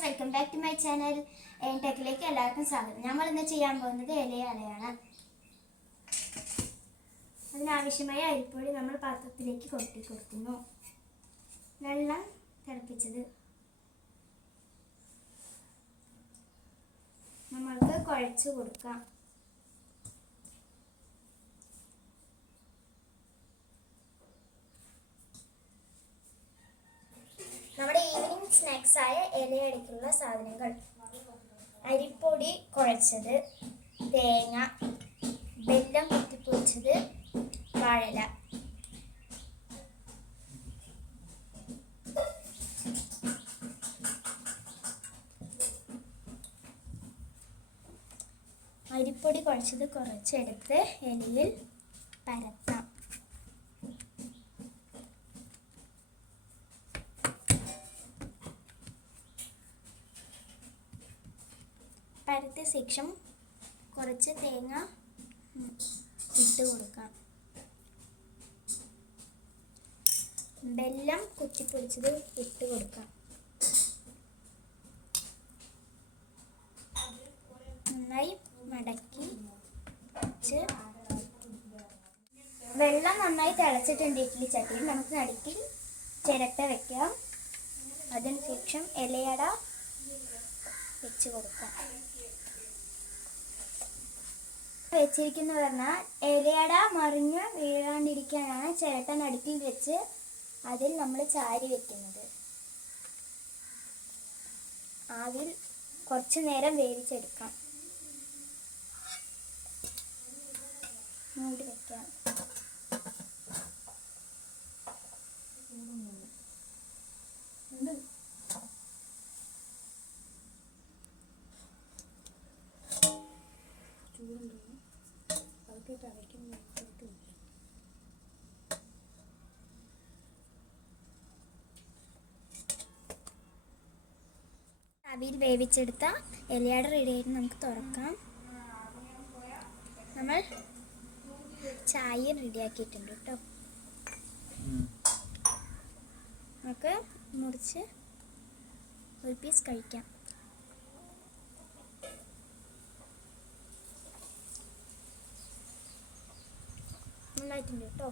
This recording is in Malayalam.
Guys, welcome back to my channel. ടെക്കിലേക്ക് എല്ലാവർക്കും സ്വാഗതം. നമ്മൾ ഇന്ന് ചെയ്യാൻ പോകുന്നത് ഇലയടയാണ്. അതിനാവശ്യമായ അരിപ്പൊടി നമ്മൾ പാത്രത്തിലേക്ക് കൊട്ടി കൊടുക്കുന്നു. വെള്ളം തിളപ്പിച്ചത് നമ്മൾക്ക് കുഴച്ച് കൊടുക്കാം. നമ്മുടെ ഈവനിങ് സ്നാക്സായ ഇലയടയ്ക്കുള്ള സാധനങ്ങൾ: അരിപ്പൊടി കുഴച്ചത്, തേങ്ങ, വെല്ലം കുത്തിപ്പൊടിച്ചത്, വാഴയില. അരിപ്പൊടി കുഴച്ചത് കുറച്ചെടുത്ത് ഇലയിൽ പരത്താം. പരത്തിയ ശേഷം കുറച്ച് തേങ്ങ ഇട്ട് കൊടുക്കാം. വെല്ലം കുത്തിപ്പൊടിച്ചത് ഇട്ട് കൊടുക്കാം. നന്നായി മടക്കി വെച്ച് വെള്ളം നന്നായി തിളച്ചിട്ടുണ്ട്. ഇഡ്ഡലി ചട്ടിയിൽ നമുക്ക് നടുക്കിൽ ചിരട്ട വെക്കാം. അതിനുശേഷം ഇലയട വെച്ച് കൊടുക്കാം. വെച്ചിരിക്കുന്ന പറഞ്ഞാൽ ഇലയട മറിഞ്ഞ് വീഴാണ്ടിരിക്കാനാണ് ചിരട്ട നടുക്കിൽ വെച്ച് അതിൽ നമ്മൾ ചാരി വെക്കുന്നത്. അതിൽ കുറച്ചു നേരം വേവിച്ചെടുക്കാം. മൂടി വെക്കാം. അവിയിൽ വേവിച്ചെടുത്ത ഇലയട റെഡിയായിട്ട് നമുക്ക് തുറക്കാം. നമ്മൾ ചായ റെഡിയാക്കിയിട്ടുണ്ട് കേട്ടോ. നമുക്ക് മുറിച്ച് ഒരു പീസ് കഴിക്കാം. നന്നായിട്ടുണ്ട് കേട്ടോ.